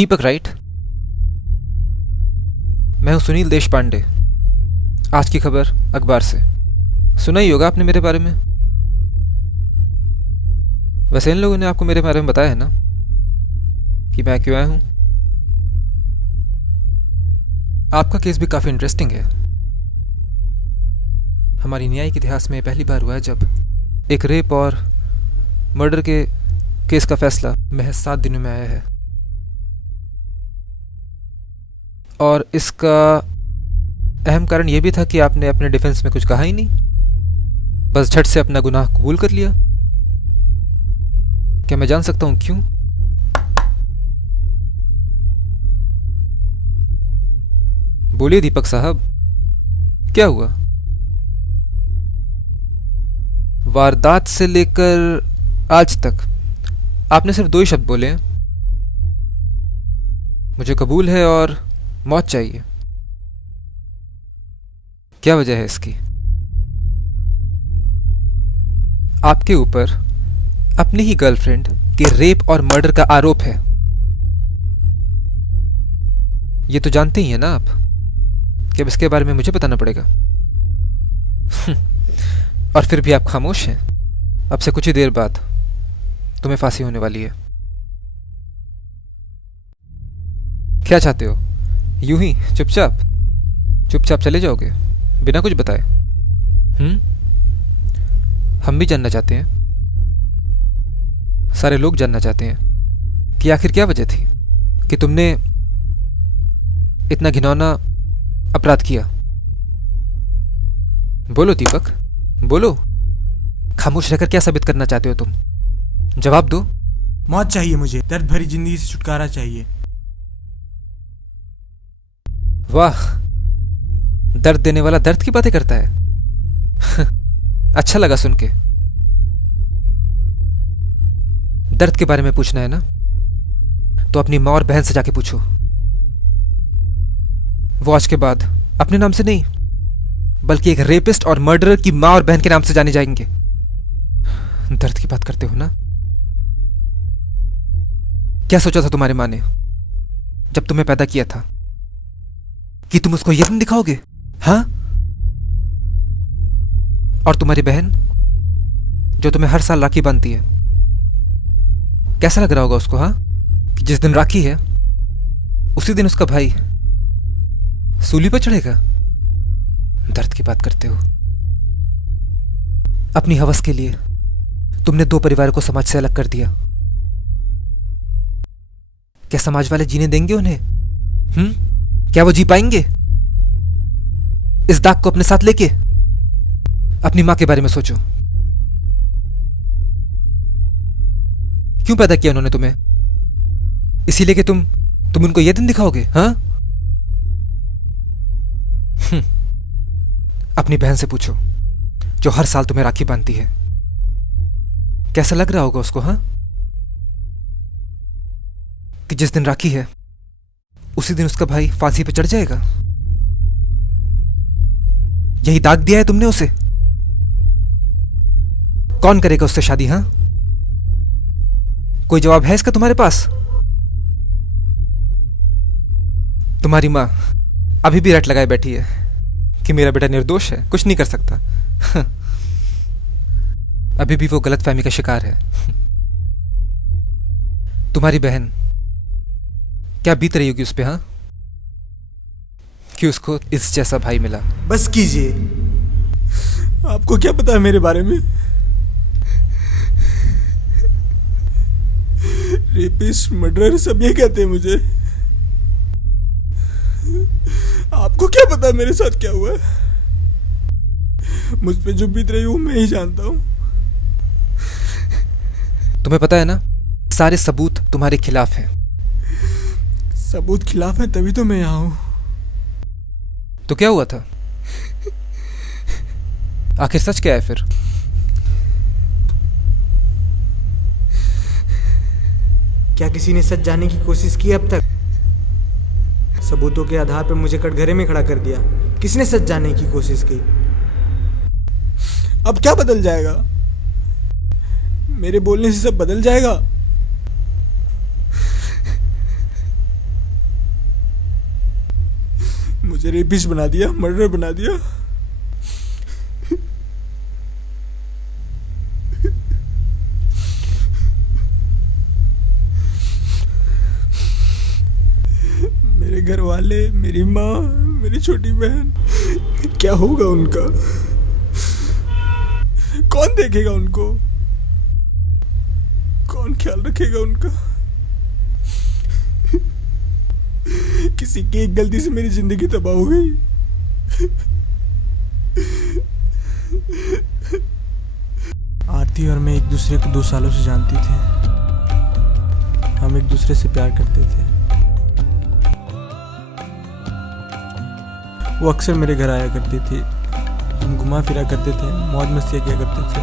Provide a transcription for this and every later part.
दीपक right. मैं हूं सुनील देश पांडे। आज की खबर अखबार से सुना ही होगा आपने मेरे बारे में। वैसे इन लोगों ने आपको मेरे बारे में बताया है ना कि मैं क्यों आया हूं। आपका केस भी काफ़ी इंटरेस्टिंग है। हमारी न्यायिक इतिहास में पहली बार हुआ है जब एक रेप और मर्डर के केस का फैसला महज 7 दिनों में आया है। और इसका अहम कारण यह भी था कि आपने अपने डिफेंस में कुछ कहा ही नहीं, बस झट से अपना गुनाह कबूल कर लिया। क्या मैं जान सकता हूं क्यों? बोलिए दीपक साहब, क्या हुआ? वारदात से लेकर आज तक आपने सिर्फ 2 ही शब्द बोले हैं, मुझे कबूल है और मौत चाहिए। क्या वजह है इसकी? आपके ऊपर अपनी ही गर्लफ्रेंड के रेप और मर्डर का आरोप है। ये तो जानते ही हैं ना आप कि अब इसके बारे में मुझे बताना पड़ेगा। और फिर भी आप खामोश हैं। अब से कुछ ही देर बाद तुम्हें फांसी होने वाली है। क्या चाहते हो? यूं ही चुपचाप चले जाओगे बिना कुछ बताए? हम भी जानना चाहते हैं, सारे लोग जानना चाहते हैं कि आखिर क्या वजह थी कि तुमने इतना घिनौना अपराध किया। बोलो दीपक, बोलो। खामोश रहकर क्या साबित करना चाहते हो तुम? जवाब दो। मौत चाहिए मुझे, दर्द भरी जिंदगी से छुटकारा चाहिए। वाह, दर्द देने वाला दर्द की बातें करता है। अच्छा लगा सुन के। दर्द के बारे में पूछना है ना, तो अपनी माँ और बहन से जाके पूछो। वो आज के बाद अपने नाम से नहीं बल्कि एक रेपिस्ट और मर्डरर की माँ और बहन के नाम से जाने जाएंगे। दर्द की बात करते हो ना? क्या सोचा था तुम्हारी माँ ने जब तुम्हें पैदा किया था कि तुम उसको यत्न दिखाओगे? हाँ? और तुम्हारी बहन जो तुम्हें हर साल राखी बांधती है, कैसा लग रहा होगा उसको? हाँ, कि जिस दिन राखी है उसी दिन उसका भाई सूली पर चढ़ेगा। दर्द की बात करते हो। अपनी हवस के लिए तुमने 2 परिवारों को समाज से अलग कर दिया। क्या समाज वाले जीने देंगे उन्हें? क्या वो जी पाएंगे इस दाग को अपने साथ लेके? अपनी मां के बारे में सोचो। क्यों पैदा किया उन्होंने तुम्हें? इसीलिए कि तुम उनको ये दिन दिखाओगे? हाँ? अपनी बहन से पूछो जो हर साल तुम्हें राखी बांधती है, कैसा लग रहा होगा उसको? हाँ, कि जिस दिन राखी है उसी दिन उसका भाई फांसी पे चढ़ जाएगा। यही दाग दिया है तुमने उसे। कौन करेगा उससे शादी? हाँ, कोई जवाब है इसका तुम्हारे पास? तुम्हारी मां अभी भी रट लगाए बैठी है कि मेरा बेटा निर्दोष है, कुछ नहीं कर सकता। अभी भी वो गलतफहमी का शिकार है। तुम्हारी बहन क्या बीत रही होगी उस पे? हाँ, कि उसको इस जैसा भाई मिला। बस कीजिए, आपको क्या पता है मेरे बारे में? रेपिस्ट, मर्डरर सब ये कहते हैं मुझे। आपको क्या पता है मेरे साथ क्या हुआ है? मुझ पे जो बीत रही हूं मैं ही जानता हूं। तुम्हें पता है ना, सारे सबूत तुम्हारे खिलाफ हैं। सबूत खिलाफ है तभी तो मैं यहां हूं। तो क्या हुआ था? आखिर सच क्या है फिर? क्या किसी ने सच जानने की कोशिश की अब तक? सबूतों के आधार पर मुझे कटघरे में खड़ा कर दिया। किसने सच जानने की कोशिश की? अब क्या बदल जाएगा? मेरे बोलने से सब बदल जाएगा? मुझे रेपिस्ट बना दिया, मर्डर बना दिया। मेरे घर वाले, मेरी माँ, मेरी छोटी बहन, क्या होगा उनका? कौन देखेगा उनको? कौन ख्याल रखेगा उनका? किसी की एक गलती से मेरी जिंदगी तबाह हो गई। आरती और मैं एक दूसरे को 2 सालों से जानती थी। हम एक दूसरे से प्यार करते थे। वो अक्सर मेरे घर आया करती थी। हम घुमा फिरा करते थे, मौज मस्तियाँ किया करते थे।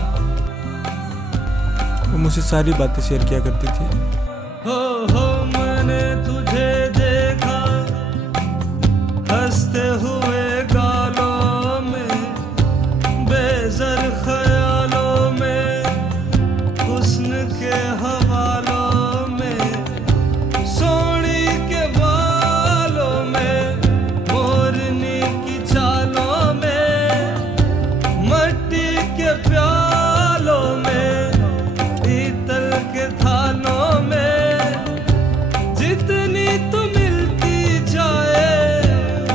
वो मुझसे सारी बातें शेयर किया करती थी। हो मैंने तुझे देखा हंसते हुए गालों में, बेज़र ख्यालों में, हुस्न के हवालों में, सोनी के बालों में, मोरनी की चालों में, मट्टी के प्यालों में, पीतल के थानों में। जितनी तू मिलती जाए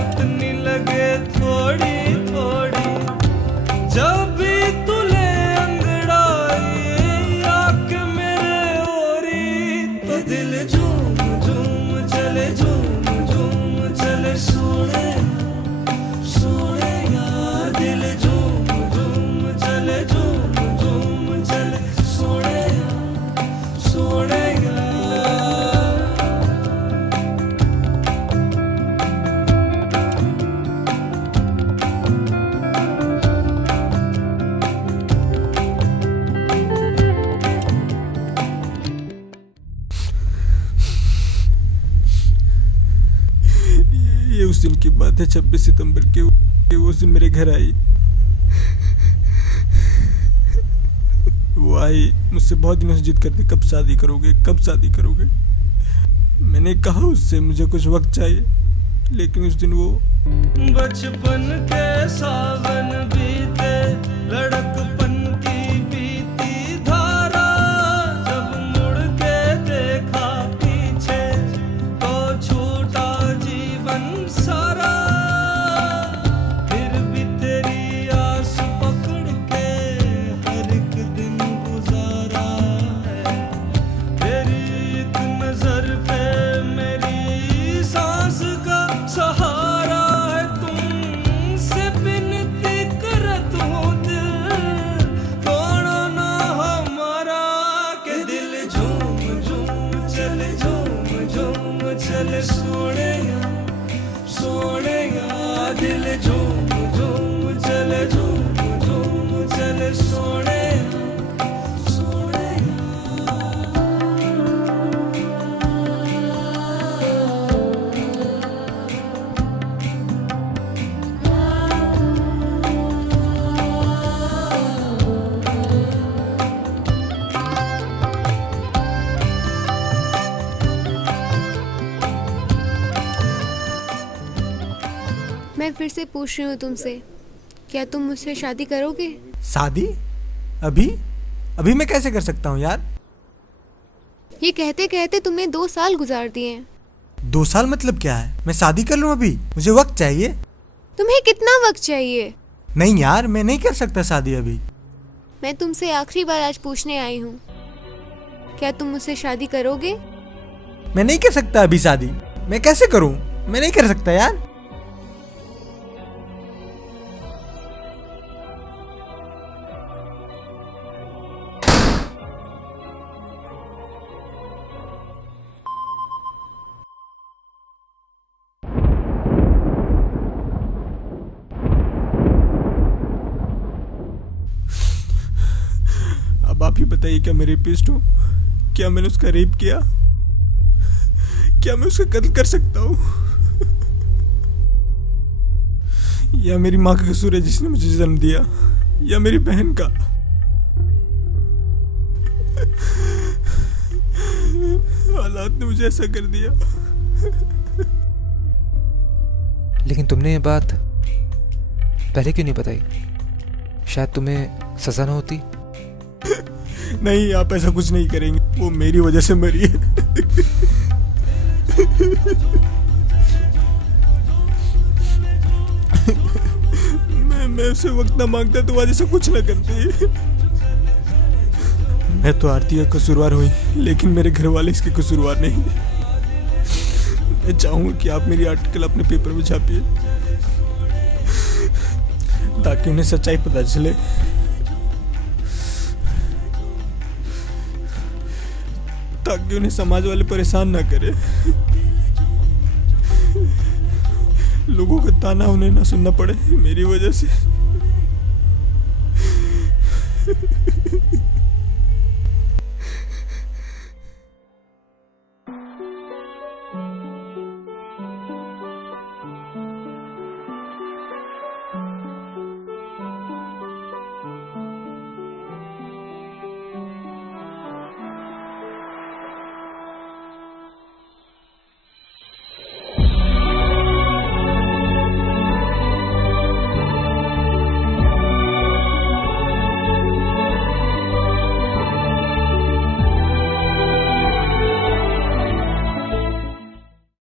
उतनी लगे थोड़ी थोड़ी। जब भी तू ले अंगड़ाई आके मेरे ओरी, तो दिल झूम झूम चले, झूम झूम चले। सोने सोने यार, दिल झूम झूम चले, झूम झूम चले। सोने सोने यार। ये उस दिन की बात है, 26 सितंबर के। उस दिन मेरे घर आई। वो आई, मुझसे बहुत दिनों से जिद करती, कब शादी करोगे, कब शादी करोगे। मैंने कहा उससे मुझे कुछ वक्त चाहिए, लेकिन उस दिन वो बचपन के सावन बीते, लड़कपन की बीती धारा। जब मुड़ के देखा पीछे तो छूटा जीवन सारा। फिर भी तेरी आस पकड़ के हर एक दिन गुजारा है। तेरी एक नजर पे मेरी सांस का सहारा है। तुमसे विनती करत हूँ दिल, तोड़ो ना हमारा। के दिल झूम झूम चले, झूम झूम चले। सोने सोने दिल झूम झूम चले, झूम झूम चले। सोने सोने मैं फिर से पूछ रही हूँ तुमसे, क्या तुम मुझसे शादी करोगे? शादी? अभी अभी मैं कैसे कर सकता हूँ यार? ये कहते कहते तुमने 2 साल गुजार दिए। 2 साल मतलब क्या है? मैं शादी कर लूँ अभी? मुझे वक्त चाहिए। तुम्हें कितना वक्त चाहिए? नहीं यार, मैं नहीं कर सकता शादी अभी। मैं तुमसे आखिरी बार आज पूछने आई हूँ, क्या तुम मुझसे शादी करोगे? मैं नहीं कर सकता अभी शादी। मैं कैसे करूँ? मैं नहीं कर सकता यार। अब आप ही बताइए, क्या मैं रेपिस्ट हूँ? क्या मैंने उसका रेप किया? क्या मैं उसका कत्ल कर सकता हूँ? या मेरी माँ का कसूर है जिसने मुझे जन्म दिया, या मेरी बहन का? हालात ने मुझे ऐसा कर दिया। लेकिन तुमने ये बात पहले क्यों नहीं बताई? शायद तुम्हें सजा ना होती। नहीं, आप ऐसा कुछ नहीं करेंगे। वो मेरी वजह से मरी है। मैं उसे वक्त ना मांगता तो आज ऐसा कुछ ना करती। मैं तो आरती का कसूरवार हुई, लेकिन मेरे घर वाले इसके कसूरवार नहीं। मैं चाहूंगा कि आप मेरी आर्टिकल अपने पेपर में छापिए, ताकि उन्हें सच्चाई पता चले। ताकि उन्हें समाज वाले परेशान ना करे। लोगों का ताना उन्हें ना सुनना पड़े मेरी वजह से।